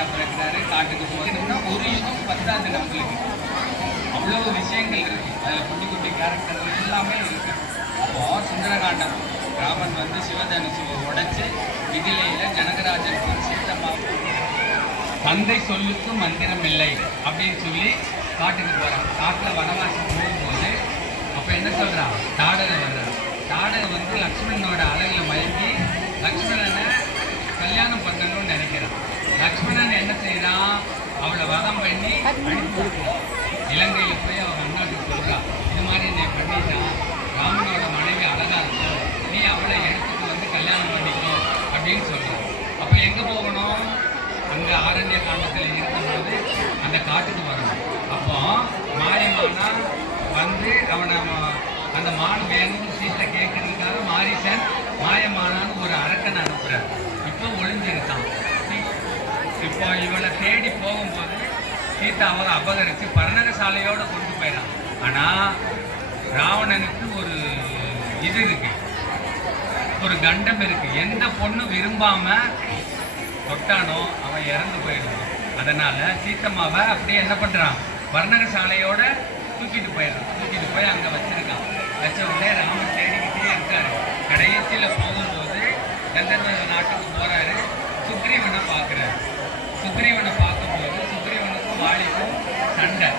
குழந்தையா பிறக்கிறாரு, காட்டுக்கு போகணும்னா ஒரு யுகம் பத்தாது நம்மளுக்கு. அவ்வளோ விஷயங்கள் இருக்கு அதில், குட்டி குட்டி கேரக்டர்கள் எல்லாமே இருக்கு. அப்போ சுந்தரகாண்டம் ராமன் வந்து சிவதனுசுவை உடைச்சு மிதிலையில ஜனகராஜன் சீத்தம்மா தந்தை சொல்லுக்கு மந்திரம் இல்லை அப்படின்னு சொல்லி காட்டுக்கு போகிறான். காட்டில் வனவாசம் போகும்போது அப்போ என்ன சொல்கிறான், தாடகை வர்றான். தாடகை வந்து லக்ஷ்மணனோட அழகில் மயங்கி லக்ஷ்மணனை கல்யாணம் பண்ணணும்னு நினைக்கிறான். லக்ஷ்மணன் என்ன செய்கிறான், அவளை வதம் பண்ணி அனுப்பி இலங்கையில் போய் அவன் அண்ணாட்டுக்கு சொல்கிறான், இது மாதிரி என்னை பண்ணிட்டான், ராமனோட மனைவி அழகா இருக்கும், நீ அவளை எடுத்துட்டு வந்து கல்யாணம் பண்ணிக்கோ அப்படின்னு சொல்கிறான். அப்போ எங்கே போகணும், அங்கே ஆரண்ய காண்டத்தில் இருக்கும்போது அந்த காட்டுக்கு வரணும். அப்போ மாயமானா வந்து அவனை அந்த மான் வேணும்னு சீட்டை கேட்கறதுக்காக மாரிசன் மாயமானான்னு ஒரு அரக்கனை அனுப்புகிறார். இப்போ ஒளிஞ்சிருக்கான். இப்போ இவளை தேடி போகும்போது சீதாவை அபகரித்து பர்ணகசாலையோடு கொண்டு போயிடான். ஆனால் ராவணனுக்கு ஒரு இது இருக்கு, ஒரு கண்டம் இருக்கு. எந்த பொண்ணு விரும்பாம தொட்டானோ அவன் இறந்து போயிடுவான். அதனால சீத்தம்மாவை அப்படியே என்ன பண்றான், பர்ணகசாலையோட தூக்கிட்டு போய் அங்கே வச்சிருக்கான். வச்ச உடனே ராமன் தேடிக்கிட்டே இருக்காரு. கடைசியில் போகும்போது கந்தர்வ நாட்டுக்கு போறாரு. சுக்ரீவனை பார்க்குறாரு. சுக்ரீவனை பார்க்கும்போது சுக்ரீவனுக்கும் வாலிக்கும் சண்டை.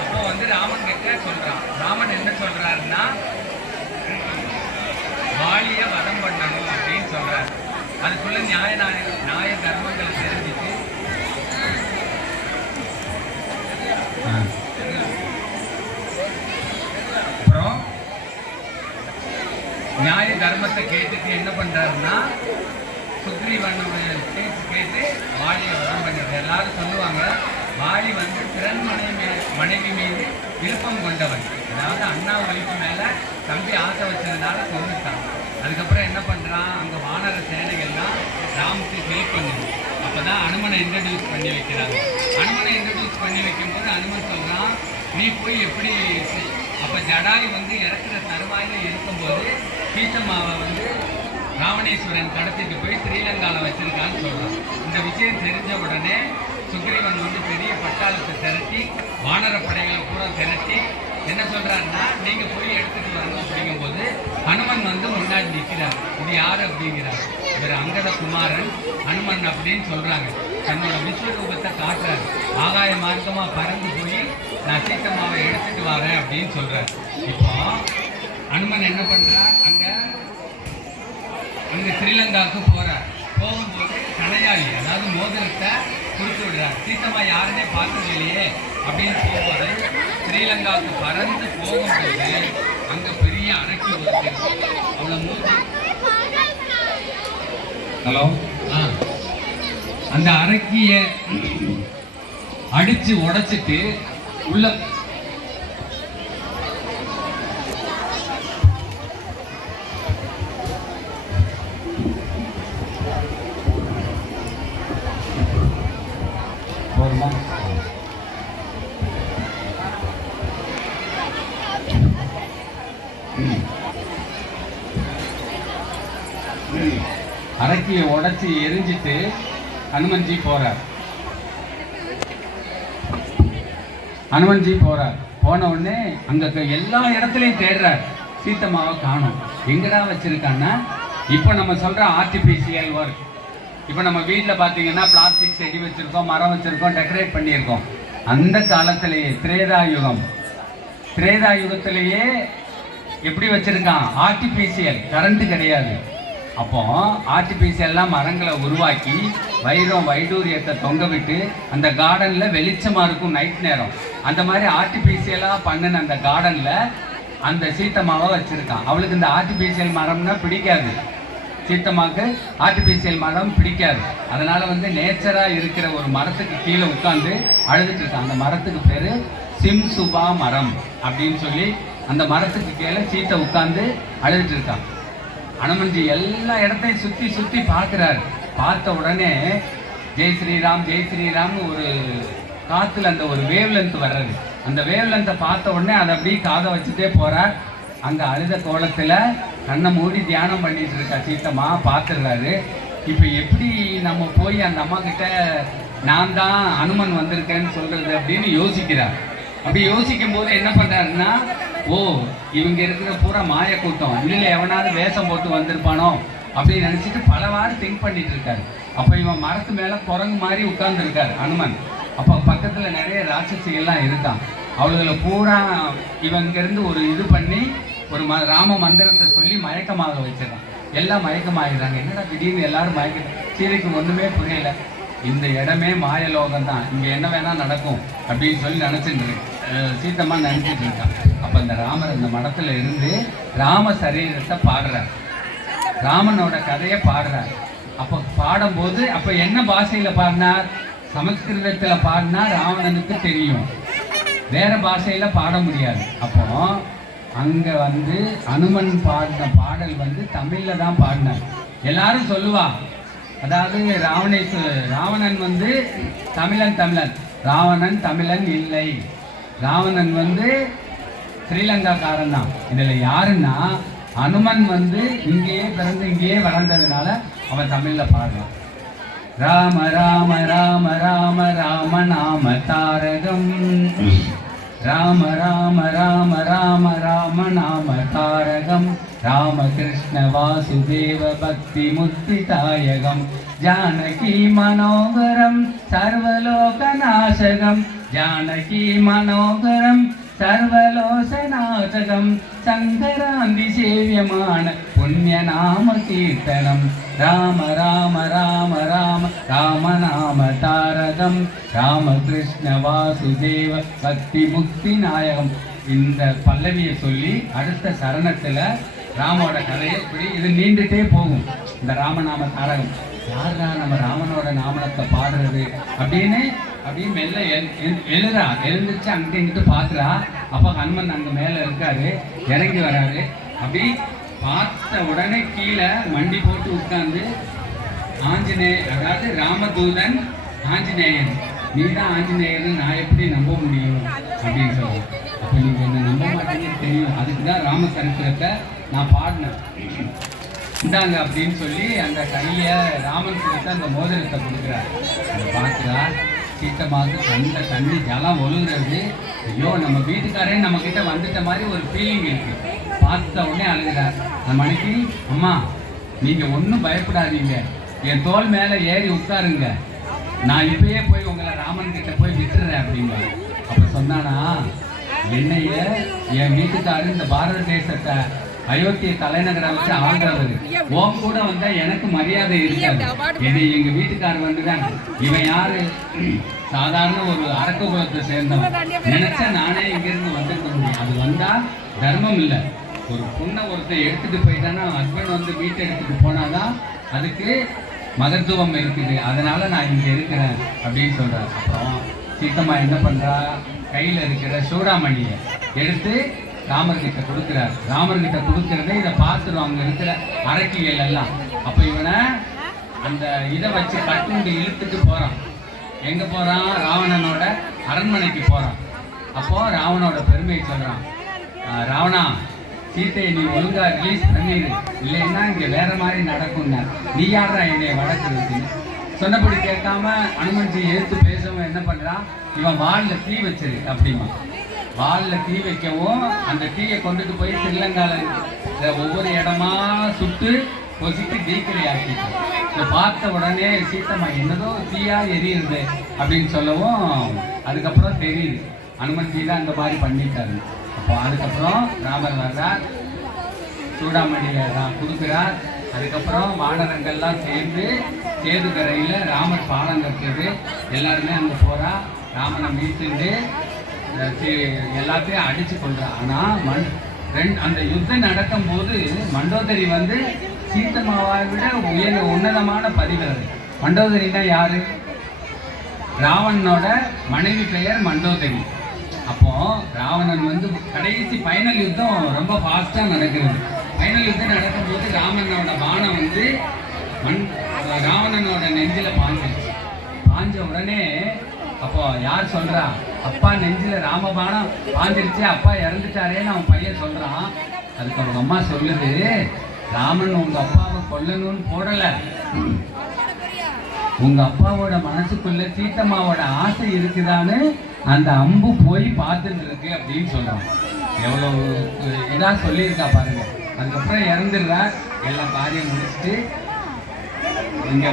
அப்போ வந்து ராமன் கிட்ட சொல்றான். ராமன் என்ன சொல்றாருன்னா, வாலியை வதம் பண்ணணும் அப்படின்னு சொல்றாரு. அதுக்குள்ள நியாய தர்மங்களை தெரிஞ்சுட்டு அப்புறம் நியாய தர்மத்தை கேட்டுட்டு என்ன பண்றாருன்னா, சுக்ரீவனுடைய பேச்சு கேட்டு வாலியை வதம் பண்ணிடுறாரு. எல்லாரும் சொல்லுவாங்க, வாலி வந்து பிறன் மனைவி மீது விருப்பம் கொண்டவன். அதாவது அண்ணா ஒய்ஃபு மேலே தம்பி ஆசை வச்சதுனால கொண்டுட்டான். அதுக்கப்புறம் என்ன பண்ணுறான், அங்கே வானர சேனைகள்லாம் ராமுக்கு ஹெல்ப் பண்ணுது. அப்போ தான் அனுமனை இன்ட்ரடியூஸ் பண்ணி வைக்கிறாங்க. அனுமனை இன்ட்ரடியூஸ் பண்ணி வைக்கும்போது அனுமன் சொல்கிறான், நீ போய் எப்படி. அப்போ ஜடாயு வந்து இறக்குற தருவாயில் இருக்கும்போது சீத்தம்மாவை வந்து ராவணேஸ்வரன் கடத்திட்டு போய் ஸ்ரீலங்காவில் வச்சிருக்கான்னு சொல்கிறான். இந்த விஷயம் தெரிஞ்ச உடனே சுக்ரீவன் வந்து பெரிய பட்டாளத்தை திரட்டி வானர படைகளை பூரா திரட்டி என்ன சொல்கிறாருன்னா, நீங்கள் போய் எடுத்துகிட்டு வரணும் அப்படிங்கும்போது ஹனுமன் வந்து முன்னாடி நிற்கிறார். இது யார் அப்படிங்கிறார். இவர் அங்கத குமாரன் ஹனுமன் அப்படின்னு சொல்கிறாங்க. தன்னோட விஸ்வரூபத்தை காட்டுறாரு. ஆகாய மார்க்கமாக பறந்து போய் நான் சீத்தம்மாவை எடுத்துகிட்டு வரேன் அப்படின்னு சொல்கிறார். இப்போ ஹனுமன் என்ன பண்ணுறார், அங்கே ஸ்ரீலங்காவுக்கு போகிறார். போகும்போது கணையாளி அதாவது மோதிரத்தை கொடுத்து விடுறார். சீத்தம்மா யாருன்னே பார்த்தது இல்லையே அப்படின்னு போகும்போது ஸ்ரீலங்காவுக்கு பறந்து போகும்போது அங்கே பெரிய அரக்கி வருது. அவளை மூச்சு ஹலோ அந்த அரக்கியை அடித்து உடைச்சிட்டு உள்ள அரக்கியை உடைச்சி எரிஞ்சிட்டு ஹனுமன்ஜி போறார். போன உடனே அங்க எல்லா இடத்துலையும் தேடுறார். சீத்தம்மாவை காணும். எங்கடா வச்சிருக்கான்னா, இப்போ நம்ம சொல்ற ஆர்டிபிஷியல் ஒர்க். இப்போ நம்ம வீட்டில் பார்த்தீங்கன்னா பிளாஸ்டிக் செடி வச்சிருக்கோம், மரம் வச்சிருக்கோம், டெக்கரேட் பண்ணியிருக்கோம். அந்த காலத்திலேயே திரேதா யுகத்திலேயே எப்படி வச்சிருக்கான், ஆர்டிபிஷியல், கரண்ட் கிடையாது. அப்போ ஆர்டிபிஷியல்லாம் மரங்களை உருவாக்கி வைடூரியத்தை தொங்க விட்டு அந்த கார்டனில் வெளிச்சமாக இருக்கும் நைட் நேரம். அந்த மாதிரி ஆர்டிபிஷியலாக பண்ணின அந்த கார்டனில் அந்த சீத்தம்மாவை வச்சுருக்கான். அவளுக்கு இந்த ஆர்டிபிஷியல் மரம்னா பிடிக்காது. சீத்தம்மாவுக்கு ஆர்டிபிஷியல் மரம் பிடிக்காது. அதனால் வந்து நேச்சராக இருக்கிற ஒரு மரத்துக்கு கீழே உட்காந்து அழுதுட்டு இருக்கான். அந்த மரத்துக்கு பேர் சிம்சுபா மரம் அப்படின்னு சொல்லி அந்த மரத்துக்கு கீழே சீத்தை உட்காந்து அழுதுட்டு இருக்கான். அனுமன்ஜி எல்லா இடத்தையும் சுற்றி பார்க்குறாரு. பார்த்த உடனே ஜெய் ஸ்ரீராம்னு ஒரு காற்றுல அந்த ஒரு வேவ் லென்த் வர்றது. அந்த வேவ் லென்த்தை பார்த்த உடனே அதை அப்படியே காதை வச்சுட்டே போகிறார். அங்கே அழுத கோலத்தில் கண்ணை மூடி தியானம் பண்ணிட்டு இருக்கா சீத்தம்மா பார்த்துடுறாரு. இப்போ எப்படி நம்ம போய் அந்த அம்மா கிட்ட நான் தான் அனுமன் வந்திருக்கேன்னு சொல்றது அப்படின்னு யோசிக்கிறார். அப்படி யோசிக்கும் போது என்ன பண்றாருன்னா, ஓ இவங்க இருக்கிற பூரா மாய கூட்டம், இல்ல எவனாவது வேஷம் போட்டு வந்திருப்பானோ அப்படின்னு நினைச்சிட்டு பலவாறு திங்க் பண்ணிட்டு இருக்காரு. அப்ப இவன் மரத்து மேல குரங்கு மாதிரி உட்கார்ந்து இருக்காரு அனுமன். அப்ப பக்கத்துல நிறைய ராட்சசிகள்லாம் இருக்கான். அவளுகளை பூரா இவங்க இருந்து ஒரு இது பண்ணி ஒரு ராம மந்திரத்தை சொல்லி மயக்கமாக வச்சிடறான். எல்லாம் மயக்கமாகிடுறாங்க. என்னடா திடீர்னு எல்லாரும் மயக்க, சீதைக்கு ஒண்ணுமே புரியல. இந்த இடமே மாயலோகம் தான், இங்க என்ன வேணா நடக்கும் அப்படின்னு சொல்லி நினைச்சிட்டு சீத்தம்மா நினைச்சிட்டு இருக்கான். அப்ப இந்த ராமர் இந்த மடத்துல இருந்து ராம சரீரத்தை பாடுறார், ராமனோட கதையை பாடுறார். அப்ப பாடும்போது அப்ப என்ன பாஷையில பாடினார்? சமஸ்கிருதத்துல பாடினா ராவணனுக்கு தெரியும், வேற பாஷையில பாட முடியாது. அப்போ அங்க வந்து அனுமன் பாடின பாடல் வந்து தமிழ்ல தான் பாடினார். எல்லாரும் சொல்லுவா, அதாவது ராவணன் வந்து தமிழன், ராவணன் தமிழன் இல்லை. ராவணன் வந்து ஸ்ரீலங்காக்காரன் தான். இதுல யாருன்னா அனுமன் வந்து இங்கேயே பிறந்து இங்கேயே வளர்ந்ததுனால அவன் தமிழ்ல பாடுறான். ராம ராம ராம ராம ராம நாம தாரகம், ராம ராம ராம ராம ராம நாம தாரகம், ராமகிருஷ்ண வாசுதேவ பக்தி முக்திதாயகம், ஜானகி மனோகரம் சர்வலோகநாசகம், ஜானகி மனோகரம் சர்வலோசநாசகம், சங்கராந்தி சேவியமான புண்ணியநாம கீர்த்தனம், ராம ராம ராம ராம ராம நாம தாரகம், ராமகிருஷ்ண வாசுதேவ பக்தி முக்தி நாயகம். இந்த பல்லவியை சொல்லி அடுத்த சரணத்துல ராமோட கதையை இப்படி இது நீண்டுட்டே போகும். இந்த ராமநாம தாரகம், யாரா நம்ம ராமனோட நாமத்தை பாடுறது அப்படின்னு அப்படியே மெல்ல எழுறா. எழுந்துச்சு அங்கிட்ட இங்கிட்டு பாக்குறா. அப்ப ஹனுமன் அங்க மேல இருக்காரு, இறங்கி வராரு. அப்படி பார்த்த உடனே கீழே மண்டி போட்டு உட்கார்ந்து அதாவது ராமதூதன் ஆஞ்சநேயன், நீ தான் ஆஞ்சநேயன், நான் எப்படி நம்ப முடியும் அப்படின்னு சொல்லுவேன். அப்ப நீங்க என்ன நம்ப மாட்டீங்கன்னு தெரியும், அதுக்கு தான் ராம சரித்திரத்தை நான் பாடினேன், இந்தாங்க அப்படின்னு சொல்லி அந்த கைய ராமன் கொடுத்து அந்த மோதிரத்தை கொடுக்குறாரு. அதை பார்க்குறா சீத்தமாக கண்ட தண்ணி ஜலம் ஒழுகுறது. ஐயோ நம்ம வீட்டுக்காரே நம்ம கிட்ட வந்துட்ட மாதிரி ஒரு ஃபீலிங் இருக்கு. பார்த்த உடனே அழுகிறார். அந்த மணிக்கு, அம்மா நீங்க ஒன்றும் பயப்படாதீங்க, என் தோல் மேல ஏறி உட்காருங்க, நான் இப்பயே போய் உங்களை ராமன் கிட்ட போய் விட்டுறேன் அப்படின்பா. அப்ப சொன்னானா, என்னைய என் வீட்டுக்காரர் இந்த பாரத தேசத்தை அயோத்திய தலைநகரை வச்சு ஆள்றவர், ஓம் கூட வந்தா எனக்கு மரியாதை இருக்காது. என்னை எங்க வீட்டுக்காரர் வந்துதான், இவன் யாரு, சாதாரண ஒரு அரக்க குலத்தை சேர்ந்தவன், நினைச்சா நானே இங்கிருந்து வந்துருக்க முடியும். அது வந்தா தர்மம் இல்லை. ஒரு பொண்ணை ஒருத்தர் எடுத்துட்டு போயிட்டானா ஹஸ்பண்ட் வந்து வீட்டை எடுத்துட்டு போனாதான் அதுக்கு மகத்துவம் இருக்குது. அதனால நான் இங்க இருக்கிறேன் அப்படின்னு சொல்றாரு. அப்புறம் சீத்தம்மா என்ன பண்றா, கையில இருக்கிற சூடாமணியை எடுத்து ராமர்கிட்ட கொடுக்கிறார். ராமர்கிட்ட கொடுக்கறத இதை பார்த்துரும் அங்க இருக்கிற அரக்கிகள் எல்லாம். அப்ப இவனை அந்த இதை வச்சு கட்டுண்டு இழுத்துட்டு போறான். எங்க போறான்? ராவணனோட அரண்மனைக்கு போறான். அப்போ ராவணோட பெருமையை சொல்றான். ராவணா, சீத்தையை நீ ஒழுங்கா ரிலீஸ் பண்ணிடு, இல்லைன்னா இங்க வேற மாதிரி நடக்கும்னா, நீ யாரா என்னைய வளர்க்குறது? சொன்னபடி கேட்காம அனுமன்ஜி எடுத்து பேசவும் என்ன பண்றான், இவன் வால்ல தீ வச்சிரு அப்படிமா. வால்ல தீ வைக்கவும் அந்த தீயை கொண்டுட்டு போய் ஸ்ரீலங்கால ஒவ்வொரு இடமா சுட்டு பொசிட்டு டீக்கரை ஆக்கிட்டான். இதை பார்த்த உடனே சீத்தம்மா என்னதோ தீயா எரியுது அப்படின்னு சொல்லவும் அதுக்கப்புறம் தெரியுது அனுமன்ஜி தான் அந்த மாதிரி பண்ணிட்டாரு. அப்போ அதுக்கப்புறம் ராமர் வர்றார், சூடாமணியை கொடுக்குறார். அதுக்கப்புறம் வானரங்கள்லாம் சேர்ந்து சேதுக்கரையில் ராமர் பாலம் கட்டுறது. எல்லாருமே அங்கே போகிறா, ராமனை மீட்டுண்டு எல்லாத்தையும் அடிச்சு கொள்றா. ஆனால் அந்த யுத்தம் நடக்கும் போது மண்டோதரி வந்து சீத்தம்மாவை விட உன்னதமான பதிவர். மண்டோதரினா யாரு? ராவணனோட மனைவி பெயர் மண்டோதரி. அப்போ ராவணன் வந்து கடைசி ஃபைனல் யுத்தம் ரொம்ப ஃபாஸ்டா நடக்கிறது. ஃபைனல் யுத்தம் நடக்கும்போது ராமனோட பானம் வந்து ராவணனோட நெஞ்சில பாஞ்சிருச்சு. பாஞ்ச உடனே அப்போ யார் சொல்றா, அப்பா நெஞ்சில ராமபானம் பாஞ்சிருச்சு, அப்பா இறந்துட்டாரேன்னு அவன் பையன் சொல்றான். அதுக்கு அவங்க அம்மா சொல்லுது, ராமன் உங்க அப்பாவை கொல்லணும்னு போடல, உங்க அப்பாவோட மனசுக்குள்ள சீத்தம்மாவோட ஆசை இருக்குதான்னு அந்த அம்பு போய் பார்த்துட்டு இருக்கு அப்படின்னு சொல்றான். எவ்வளவு இதா சொல்லியிருக்கா பாருங்க. அதுக்கப்புறம் இறந்துடுறா. எல்லாம் காரியம் முடிச்சுட்டு இங்க